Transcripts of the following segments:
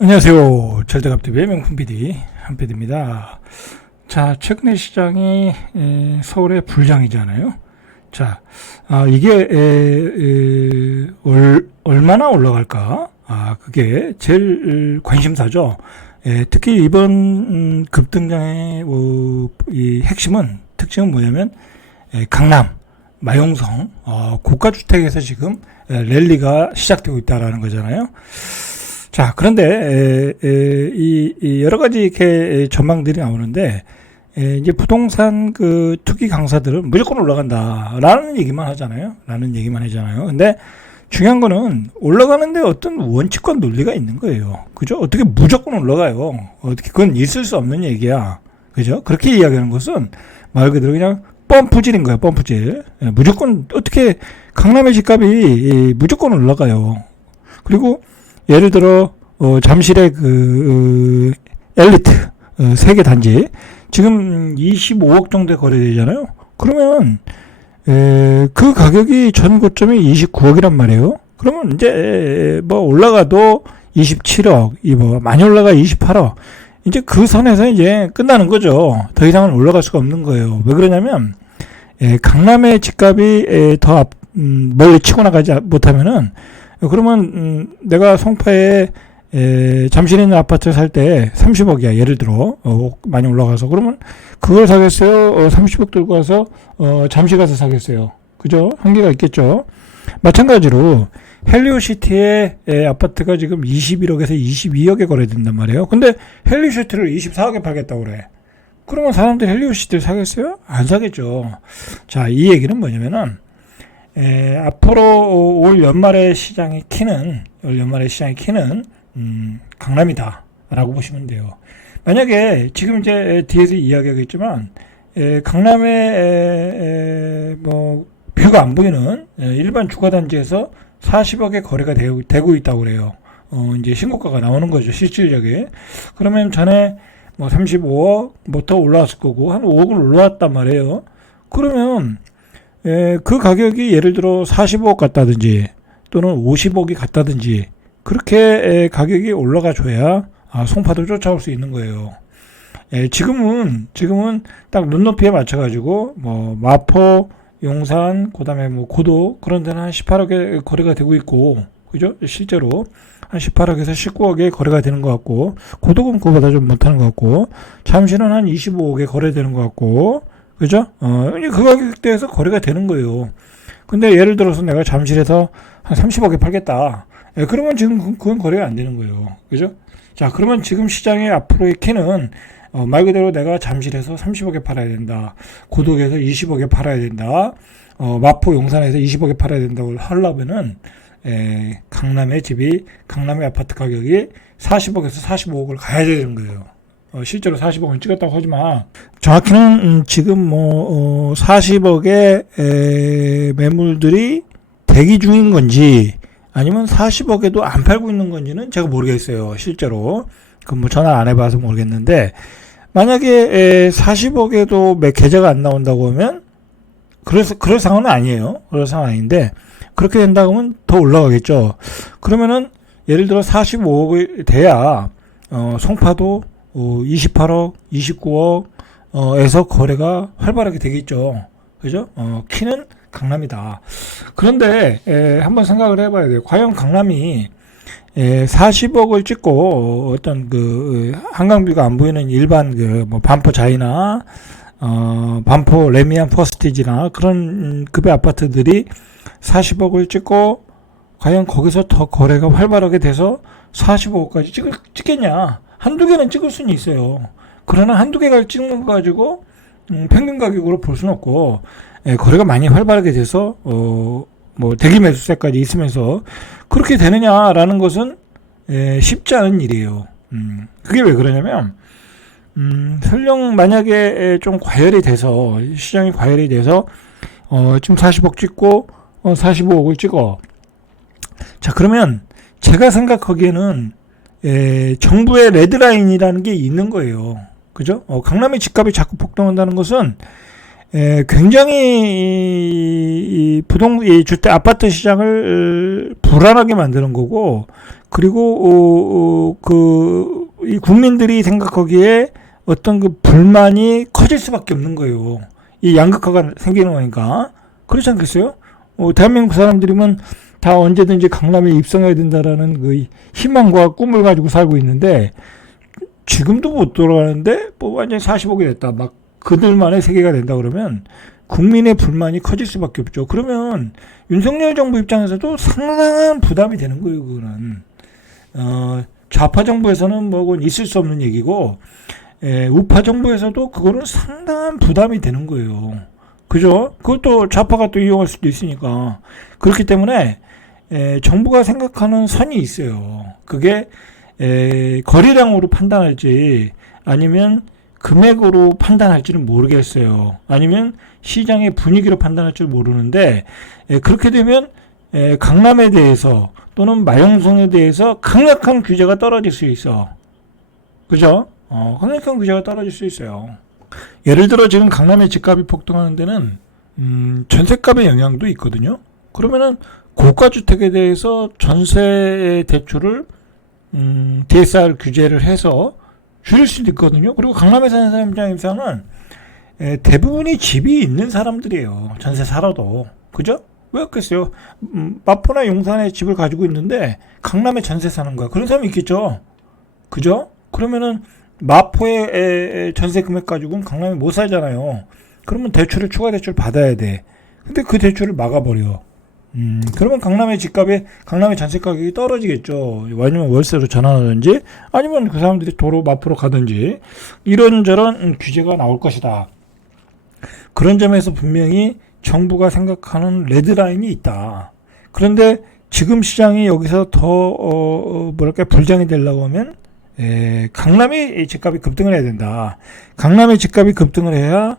안녕하세요. 절대갑TV의 명품 PD 한PD입니다. 자, 최근에 시장이 서울의 불장이잖아요. 자, 이게 얼마나 올라갈까? 그게 제일 관심사죠. 특히 이번 급등장의 이 핵심은 특징은 뭐냐면 강남, 마용성, 고가주택에서 지금 랠리가 시작되고 있다라는 거잖아요. 자, 그런데 이 여러 가지 이렇게 전망들이 나오는데 이제 부동산 그 투기 강사들은 무조건 올라간다라는 얘기만 하잖아요. 근데 중요한 거는 올라가는데 어떤 원칙과 논리가 있는 거예요. 그죠? 어떻게 무조건 올라가요? 어떻게 그건 있을 수 없는 얘기야. 그죠? 그렇게 이야기하는 것은 말 그대로 그냥 펌프질인 거야. 펌프질. 무조건 어떻게 강남의 집값이 무조건 올라가요. 그리고 예를 들어 잠실의 그 엘리트 세계 단지 지금 25억 정도에 거래되잖아요. 그러면 그 가격이 전 고점이 29억이란 말이에요. 그러면 이제 뭐 올라가도 27억, 뭐 많이 올라가 28억. 이제 그 선에서 이제 끝나는 거죠. 더 이상은 올라갈 수가 없는 거예요. 왜 그러냐면 강남의 집값이 더 멀리 치고 나가지 못하면은 그러면 내가 송파에 잠실에 있는 아파트 살 때 30억이야 예를 들어 많이 올라가서 그러면 그걸 사겠어요? 30억 들고 와서 잠실 가서 사겠어요? 그죠? 한계가 있겠죠. 마찬가지로 헬리오시티의 아파트가 지금 21억에서 22억에 거래된단 말이에요. 근데 헬리오시티를 24억에 팔겠다고 그래. 그러면 사람들이 헬리오시티를 사겠어요? 안 사겠죠. 자, 이 얘기는 뭐냐면은 앞으로 올 연말의 시장의 키는 강남이다라고 보시면 돼요. 만약에 지금 이제 뒤에서 이야기하겠지만 강남에 뭐 뷰가 안 보이는 일반 주거단지에서 40억의 거래가 되고 있다고 그래요. 이제 신고가가 나오는 거죠, 실질적인. 그러면 전에 뭐 35억부터 올라왔을 거고 한 5억은 올라왔단 말이에요. 그러면 그 가격이 예를 들어 45억 같다든지 또는 50억이 같다든지 그렇게 가격이 올라가 줘야 송파도 쫓아올 수 있는 거예요. 지금은 딱 눈높이에 맞춰가지고 뭐 마포, 용산, 그다음에 뭐 고도 그런 데는 한 18억에 거래가 되고 있고, 그죠? 실제로 한 18억에서 19억에 거래가 되는 것 같고, 고도는 그거보다 좀 못하는 것 같고, 잠실은 한 25억에 거래되는 것 같고, 그죠? 그 가격대에서 거래가 되는 거예요. 근데 예를 들어서 내가 잠실에서 한 30억에 팔겠다. 그러면 지금 그건 거래가 안 되는 거예요. 그죠? 자, 그러면 지금 시장의 앞으로의 키는 말 그대로 내가 잠실에서 30억에 팔아야 된다. 고덕에서 20억에 팔아야 된다. 마포 용산에서 20억에 팔아야 된다고 하려면은 강남의 아파트 가격이 40억에서 45억을 가야 되는 거예요. 실제로 40억을 찍었다고 하지만 정확히는 지금 뭐 40억의 매물들이 대기 중인 건지 아니면 40억에도 안 팔고 있는 건지는 제가 모르겠어요. 실제로 그건 뭐 전화 안 해봐서 모르겠는데, 만약에 40억에도 몇 계좌가 안 나온다고 하면 그럴 상황은 아니에요. 그럴 상황은 아닌데, 그렇게 된다고 하면 더 올라가겠죠. 그러면은 예를 들어 45억이 돼야 송파도 28억, 29억 에서 거래가 활발하게 되겠죠. 그죠? 키는 강남이다. 그런데 한번 생각을 해봐야 돼요. 과연 강남이 40억을 찍고 어떤 그 한강뷰가 안 보이는 일반 그 뭐 반포 자이나 반포 레미안 퍼스티지나 그런 급의 아파트들이 40억을 찍고 과연 거기서 더 거래가 활발하게 돼서 45억까지 찍겠냐? 한두 개는 찍을 수는 있어요. 그러나 한두 개가 찍는 거 가지고 평균 가격으로 볼 수는 없고, 거래가 많이 활발하게 돼서 뭐 대기 매수세까지 있으면서 그렇게 되느냐라는 것은 쉽지 않은 일이에요. 그게 왜 그러냐면 설령 만약에 좀 과열이 돼서 시장이 과열이 돼서 지금 40억 찍고 45억을 찍어. 자, 그러면 제가 생각하기에는 정부의 레드라인이라는 게 있는 거예요. 그죠? 강남의 집값이 자꾸 폭등한다는 것은 굉장히 이 주택 아파트 시장을 불안하게 만드는 거고, 그리고 이 국민들이 생각하기에 어떤 그 불만이 커질 수밖에 없는 거예요. 이 양극화가 생기는 거니까. 그렇지 않겠어요? 대한민국 사람들이면 다 언제든지 강남에 입성해야 된다라는 그 희망과 꿈을 가지고 살고 있는데 지금도 못 돌아가는데 뭐 완전히 45개 됐다. 막 그들만의 세계가 된다 그러면 국민의 불만이 커질 수밖에 없죠. 그러면 윤석열 정부 입장에서도 상당한 부담이 되는 거예요. 그거는 좌파 정부에서는 뭐 그건 있을 수 없는 얘기고 우파 정부에서도 그거는 상당한 부담이 되는 거예요. 그죠? 그것도 좌파가 또 이용할 수도 있으니까. 그렇기 때문에 정부가 생각하는 선이 있어요. 그게 거래량으로 판단할지 아니면 금액으로 판단할지는 모르겠어요. 아니면 시장의 분위기로 판단할지 모르는데 그렇게 되면 강남에 대해서 또는 마영성에 대해서 강력한 규제가 떨어질 수 있어. 그죠? 강력한 규제가 떨어질 수 있어요. 예를 들어 지금 강남의 집값이 폭등하는 데는 전세값의 영향도 있거든요. 그러면은 고가주택에 대해서 전세 대출을 DSR 규제를 해서 줄일 수도 있거든요. 그리고 강남에 사는 사람 입장에서는 대부분이 집이 있는 사람들이에요. 전세 살아도. 그죠? 왜 없겠어요? 마포나 용산에 집을 가지고 있는데 강남에 전세 사는 거야. 그런 사람이 있겠죠. 그죠? 그러면은 마포의 전세 금액 가지고는 강남에 못 살잖아요. 그러면 대출을 추가 대출 받아야 돼. 근데 그 대출을 막아버려. 그러면 강남의 집값에 강남의 전세 가격이 떨어지겠죠. 아니면 월세로 전환하든지 아니면 그 사람들이 도로 마포로 가든지 이런저런 규제가 나올 것이다. 그런 점에서 분명히 정부가 생각하는 레드라인이 있다. 그런데 지금 시장이 여기서 더 뭐랄까 불장이 되려고 하면 강남의 집값이 급등을 해야 된다. 강남의 집값이 급등을 해야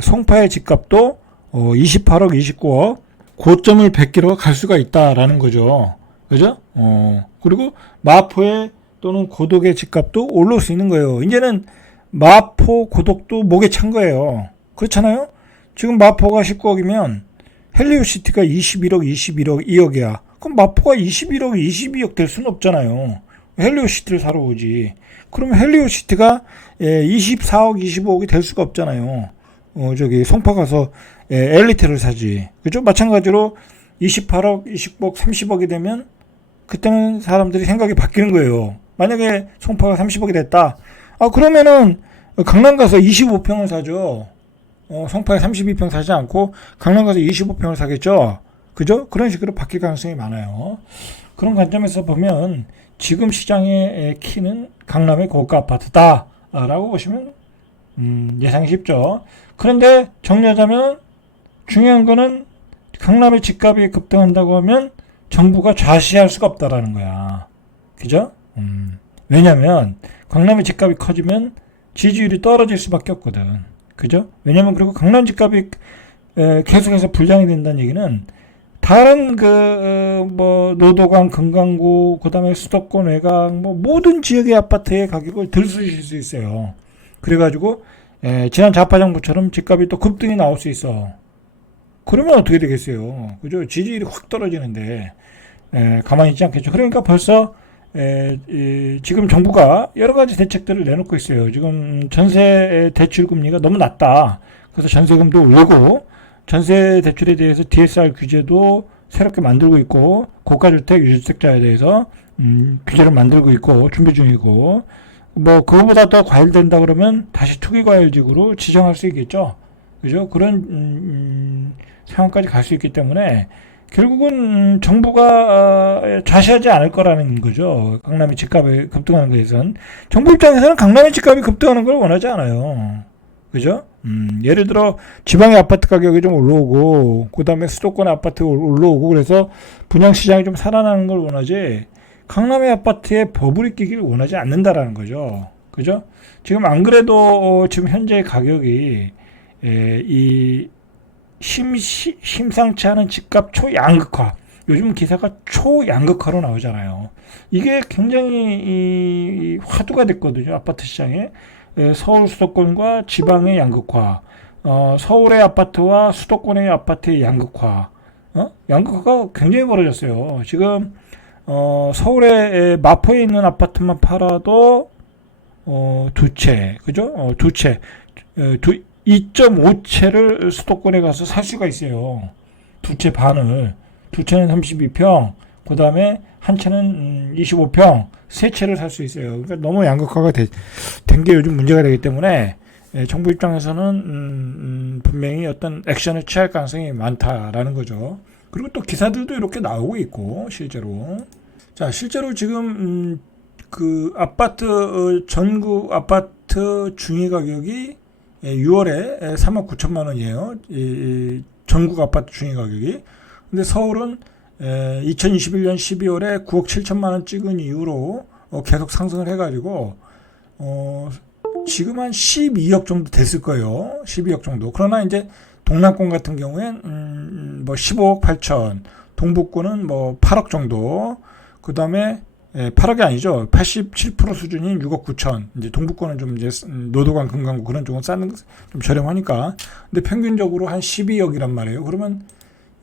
송파의 집값도 28억, 29억 고점을 뵙기로 갈 수가 있다라는 거죠. 그죠? 그리고 마포의 또는 고덕의 집값도 올라올 수 있는 거예요. 이제는 마포, 고덕도 목에 찬 거예요. 그렇잖아요? 지금 마포가 19억이면 헬리오시티가 21억, 21억, 2억이야. 그럼 마포가 21억, 22억 될 수는 없잖아요. 헬리오시티를 사러 오지. 그러면 헬리오시티가 24억, 25억이 될 수가 없잖아요. 저기 송파 가서 엘리트를 사지. 그죠? 마찬가지로 28억, 20억, 30억이 되면 그때는 사람들이 생각이 바뀌는 거예요. 만약에 송파가 30억이 됐다. 그러면은 강남 가서 25평을 사죠. 송파에 32평 사지 않고 강남 가서 25평을 사겠죠. 그죠? 그런 식으로 바뀔 가능성이 많아요. 그런 관점에서 보면 지금 시장의 키는 강남의 고가 아파트다 라고 보시면 예상이 쉽죠. 그런데 정리하자면 중요한 거는 강남의 집값이 급등한다고 하면 정부가 좌시할 수가 없다라는 거야. 그죠? 왜냐면 강남의 집값이 커지면 지지율이 떨어질 수밖에 없거든. 그죠? 왜냐면 그리고 강남 집값이 계속해서 불장이 된다는 얘기는 다른 노도강, 금강구, 그 다음에 수도권 외곽, 모든 지역의 아파트의 가격을 들쑤실 수 있어요. 그래가지고, 지난 좌파 정부처럼 집값이 또 급등이 나올 수 있어. 그러면 어떻게 되겠어요? 그죠? 지지율이 확 떨어지는데, 가만히 있지 않겠죠. 그러니까 벌써, 지금 정부가 여러 가지 대책들을 내놓고 있어요. 지금 전세 대출 금리가 너무 낮다. 그래서 전세금도 올리고, 전세 대출에 대해서 DSR 규제도 새롭게 만들고 있고 고가주택, 유주택자에 대해서 규제를 만들고 있고 준비 중이고 그거보다 더 과열된다 그러면 다시 투기과열지구로 지정할 수 있겠죠. 그죠? 그런 상황까지 갈 수 있기 때문에 결국은 정부가 좌시하지 않을 거라는 거죠. 강남의 집값이 급등하는 것에 대해서는 정부 입장에서는 강남의 집값이 급등하는 걸 원하지 않아요. 그죠? 예를 들어 지방의 아파트 가격이 좀 올라오고 그 다음에 수도권 아파트 올라오고 그래서 분양시장이 좀 살아나는 걸 원하지 강남의 아파트에 버블이 끼기를 원하지 않는다라는 거죠. 그죠? 지금 안 그래도 지금 현재 가격이 이 심상치 않은 집값 초양극화, 요즘 기사가 초양극화로 나오잖아요. 이게 굉장히 화두가 됐거든요. 아파트 시장에. 서울 수도권과 지방의 양극화, 서울의 아파트와 수도권의 아파트의 양극화, 양극화가 굉장히 벌어졌어요. 지금 서울의 마포에 있는 아파트만 팔아도 두 채, 그죠? 두 채, 2.5채를 수도권에 가서 살 수가 있어요. 두 채 반을. 두 채는 32평, 그 다음에 한 채는 25평, 세 채를 살 수 있어요. 그러니까 너무 양극화가 된 게 요즘 문제가 되기 때문에 정부 입장에서는 분명히 어떤 액션을 취할 가능성이 많다라는 거죠. 그리고 또 기사들도 이렇게 나오고 있고 실제로. 자, 실제로 지금 그 아파트 전국 아파트 중위 가격이 6월에 3억 9천만 원이에요. 전국 아파트 중위 가격이. 근데 서울은 2021년 12월에 9억 7천만 원 찍은 이후로 계속 상승을 해가지고 지금 한 12억 정도 됐을 거예요. 12억 정도. 그러나 이제 동남권 같은 경우엔 뭐 15억 8천, 동북권은 뭐 8억 정도. 그 다음에 8억이 아니죠. 87% 수준인 6억 9천. 이제 동북권은 좀 이제 노도강, 금강구 그런 쪽은 싼 좀 저렴하니까. 근데 평균적으로 한 12억이란 말이에요. 그러면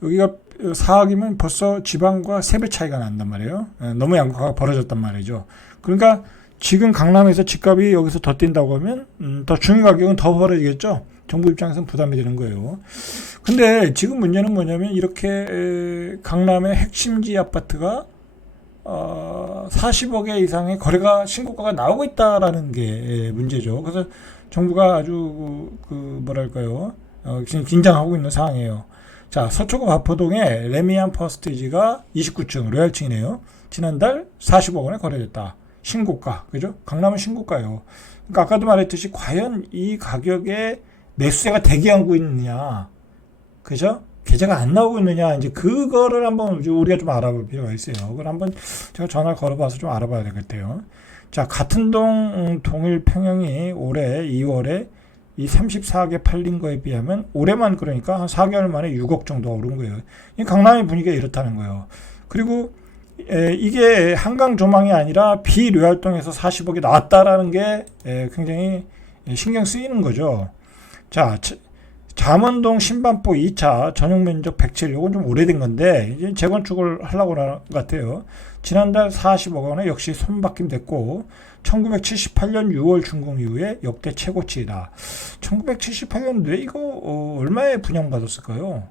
여기가 4억이면 벌써 지방과 3배 차이가 난단 말이에요. 너무 양극화가 벌어졌단 말이죠. 그러니까 지금 강남에서 집값이 여기서 더 뛴다고 하면 더 중위 가격은 더 벌어지겠죠. 정부 입장에서는 부담이 되는 거예요. 근데 지금 문제는 뭐냐면 이렇게 강남의 핵심지 아파트가 40억에 이상의 거래가 신고가가 나오고 있다라는 게 문제죠. 그래서 정부가 아주 뭐랄까요, 지금 긴장하고 있는 상황이에요. 자, 서초구 마포동에 레미안 퍼스티지가 29층 로얄층이네요. 지난달 40억 원에 거래됐다. 신고가, 그죠? 강남은 신고가예요. 그러니까 아까도 말했듯이 과연 이 가격에 매수세가 대기하고 있느냐, 그죠? 계좌가 안 나오고 있느냐, 이제 그거를 한번 우리가 좀 알아볼 필요가 있어요. 그걸 한번 제가 전화를 걸어봐서 좀 알아봐야 되겠대요. 자, 같은 동일 평형이 올해 2월에 이 34억에 팔린 거에 비하면 올해만 그러니까 한 4개월 만에 6억 정도 오른 거예요. 이 강남의 분위기가 이렇다는 거예요. 그리고 이게 한강 조망이 아니라 비료활동에서 40억이 나왔다라는 게 굉장히 신경 쓰이는 거죠. 자, 잠원동 신반포 2차 전용 면적 107, 이건 좀 오래된 건데 이제 재건축을 하려고 하는 것 같아요. 지난달 40억 원에 역시 손바뀜 됐고 1978년 6월 준공 이후에 역대 최고치이다. 1978년도에 이거 얼마에 분양받았을까요?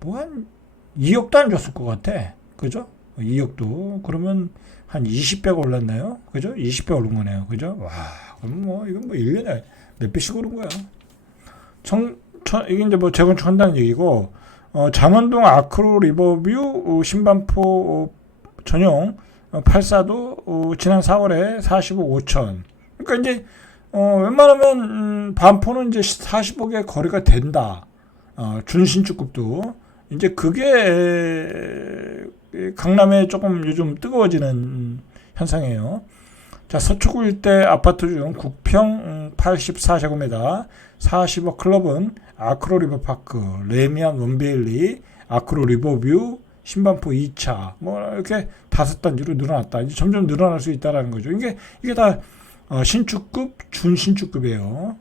뭐 한 2억도 안 줬을 것 같아. 그죠? 2억도. 그러면 한 20배가 올랐나요? 그죠? 20배 오른 거네요. 그죠? 와, 그럼 뭐 이건 뭐 1년에 몇 배씩 오른 거야. 이게 이제 뭐 재건축한다는 얘기고, 잠원동 아크로 리버뷰 신반포 전용 84도 지난 4월에 40억 5천. 그러니까 이제 웬만하면 반포는 이제 40억에 거래가 된다. 준신축급도 이제 그게 강남에 조금 요즘 뜨거워지는 현상이에요. 자, 서초구 일대 아파트 중 9평 84제곱미터 40억 클럽은 아크로 리버파크, 레미안 원베일리, 아크로 리버뷰, 신반포 2차, 뭐 이렇게 5단지로 늘어났다. 이제 점점 늘어날 수 있다라는 거죠. 이게 다 신축급, 준신축급이에요.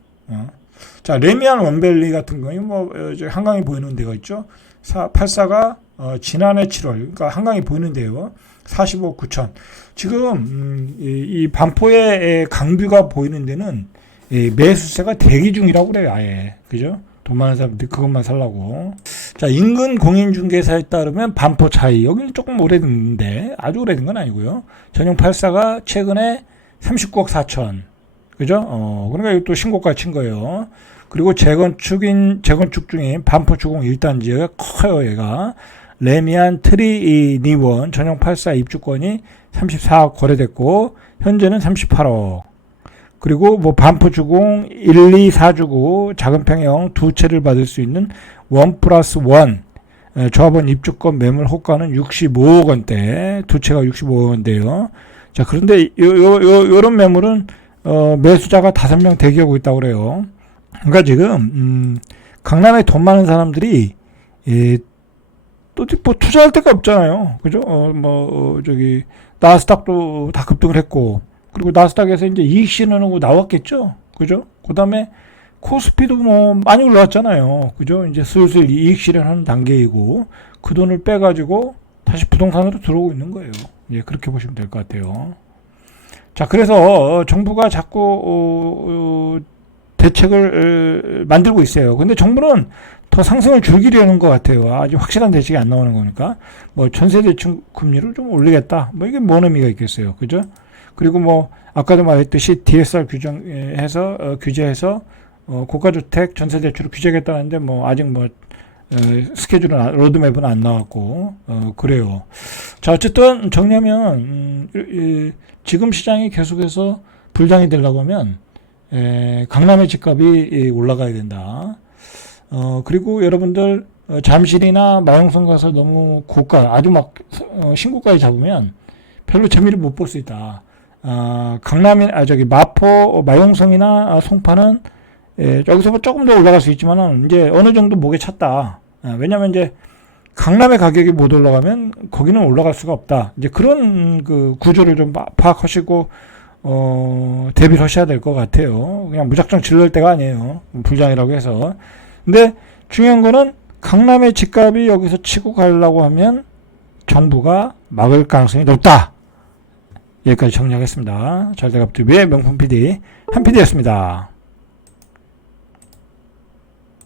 자, 레미안 원베일리 같은 경우는 뭐 이제 한강이 보이는 데가 있죠. 84가 지난해 7월, 그러니까 한강이 보이는 데요. 45억 9천. 지금 이 반포의 강뷰가 보이는 데는 매수세가 대기 중이라고 그래요. 아예. 그죠? 돈 많은 사람들이 그것만 살라고. 자, 인근 공인중개사에 따르면 반포 차이. 여기는 조금 오래됐는데 아주 오래된 건 아니고요. 전용 84가 최근에 39억 4천. 그죠? 그러니까 이거 또 신고가 친 거예요. 그리고 재건축 중인 반포 주공 1단지가 커요, 얘가. 레미안 트리니원 전용 84 입주권이 34억 거래됐고, 현재는 38억. 그리고 뭐 반포 주공 1, 2, 4주고 작은 평형 두 채를 받을 수 있는 1+1 조합원 입주권 매물 호가는 65억 원대, 두 채가 65억 원대요. 자, 그런데 요런 매물은 매수자가 5명 대기하고 있다고 그래요. 그러니까 지금 강남에 돈 많은 사람들이 또 뭐 투자할 데가 없잖아요. 그죠? 저기 나스닥도 다 급등을 했고, 그리고 나스닥에서 이제 이익 실현하고 나왔겠죠. 그죠? 그다음에 코스피도 뭐 많이 올라왔잖아요. 그죠? 이제 슬슬 이익 실현하는 단계이고, 그 돈을 빼가지고 다시 부동산으로 들어오고 있는 거예요. 예, 그렇게 보시면 될 것 같아요. 자, 그래서 정부가 자꾸 대책을 만들고 있어요. 근데 정부는 더 상승을 줄이려는 것 같아요. 아주 확실한 대책이 안 나오는 거니까. 뭐 전세대출 금리를 좀 올리겠다. 뭐 이게 뭔 의미가 있겠어요. 그죠? 그리고 뭐 아까도 말했듯이 DSR 규제해서 고가주택 전세대출을 규제하겠다는데 뭐 아직 뭐 스케줄은 로드맵은 안 나왔고 그래요. 자, 어쨌든 정리하면 지금 시장이 계속해서 불장이 되려고 하면 강남의 집값이 올라가야 된다. 그리고 여러분들 잠실이나 마용성 가서 너무 고가 아주 막 신고가에 잡으면 별로 재미를 못 볼 수 있다. 저기 마포 마용성이나 송파는 여기서 조금 더 올라갈 수 있지만은 이제 어느 정도 목에 찼다. 왜냐면 이제 강남의 가격이 못 올라가면 거기는 올라갈 수가 없다. 이제 그런 그 구조를 좀 파악하시고 대비를 하셔야 될 것 같아요. 그냥 무작정 질러올 때가 아니에요. 불장이라고 해서. 근데 중요한 거는 강남의 집값이 여기서 치고 가려고 하면 정부가 막을 가능성이 높다. 여기까지 정리하겠습니다. 잘돼갑TV의 명품 PD 한 PD였습니다.